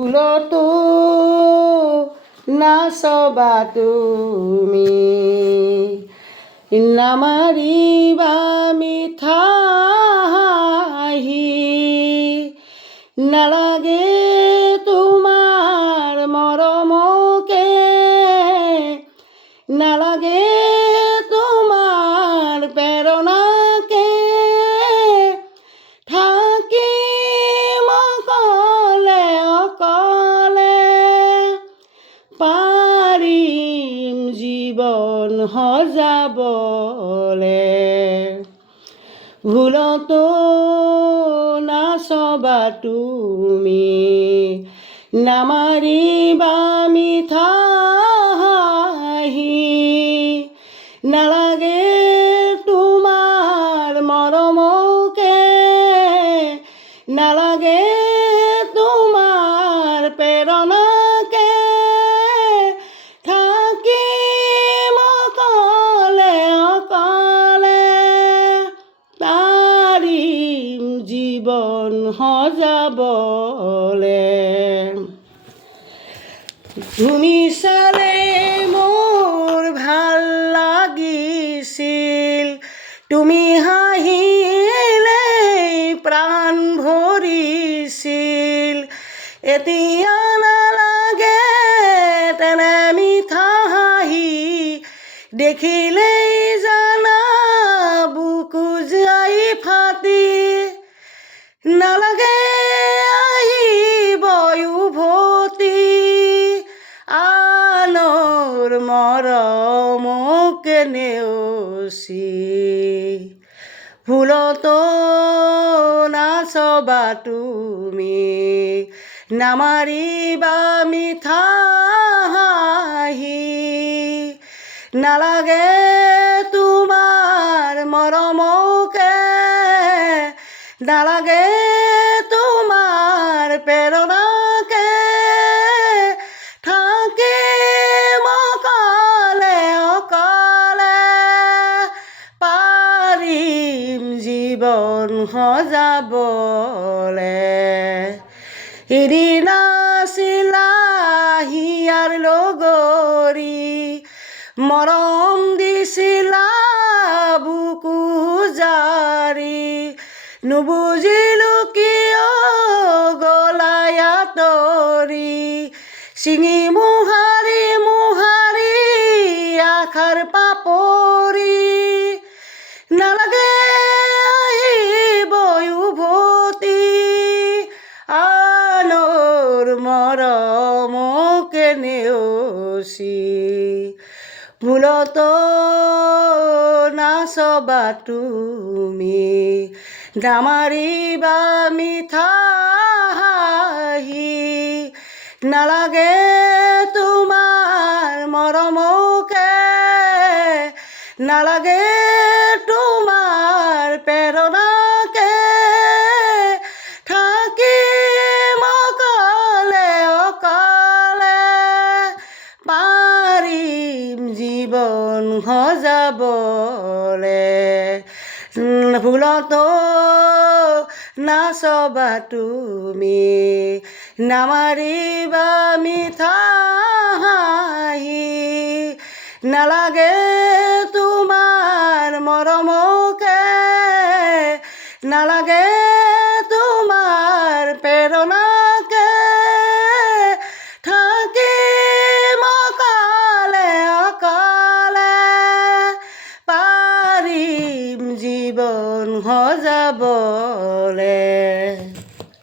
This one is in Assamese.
ফুলতো নাচবা তুমি নামাৰিবা মিঠা হাঁহি নালাগে তোমাৰ মৰমকে নালাগে তোমাৰ প্ৰেৰণাকে থাকিম অকলে অকলে পাৰিম জীৱন সজাবলে ভুলতো নাচবা তুমি নামাৰিবা মিঠা হাঁহি নালাগে তোমাৰ মৰমকে নালাগে তোমাৰ প্ৰেৰণাকে থাকিম অকলে অকলে পাৰিম জীৱন সজাবলে তুমি চালে মোৰ ভাল লাগিছিল তুমি হাঁহিলে প্ৰাণ ভৰিছিল এতিয়া নালাগে তেনে মিঠা হাঁহি দেখিলেই জানা বুকু যাই ফাটি নালাগে আহিব উভতি আনৰ মৰমকে নেওচি ভুলতো নাচবা তুমি নামাৰিবা মিঠা হাঁহি নালাগে তোমাৰ মৰমকে নালাগে তোমাৰ প্ৰেৰণাকে থাকিম অকলে অকলে পাৰিম জীৱন সজাবলে সিদিনা আছিলা হিয়াৰ লগৰী মৰম দিছিলা বুকু জাৰি নুবুজিলো কিয় গলাই আঁতৰি চিঙি মোহাৰি আশাৰ পাপৰি নালাগে আহিব উভতি আনৰ মৰমকে নেওচি ভুলতো নাচবা তুমি নামাৰিবা মিঠা হাঁহি নালাগে তোমাৰ মৰমকে নালাগে তোমাৰ প্ৰেৰণাকে থাকিম অকলে অকলে পাৰিম জীৱন সজাবলে ভুলতো নাচবা তুমি নামাৰিবা মিঠা হাঁহি নালাগে তোমাৰ মৰমকে নালাগে তোমাৰ প্ৰেৰণাকে থাকিম অকলে অকলে পাৰিম জীৱন সজাবলে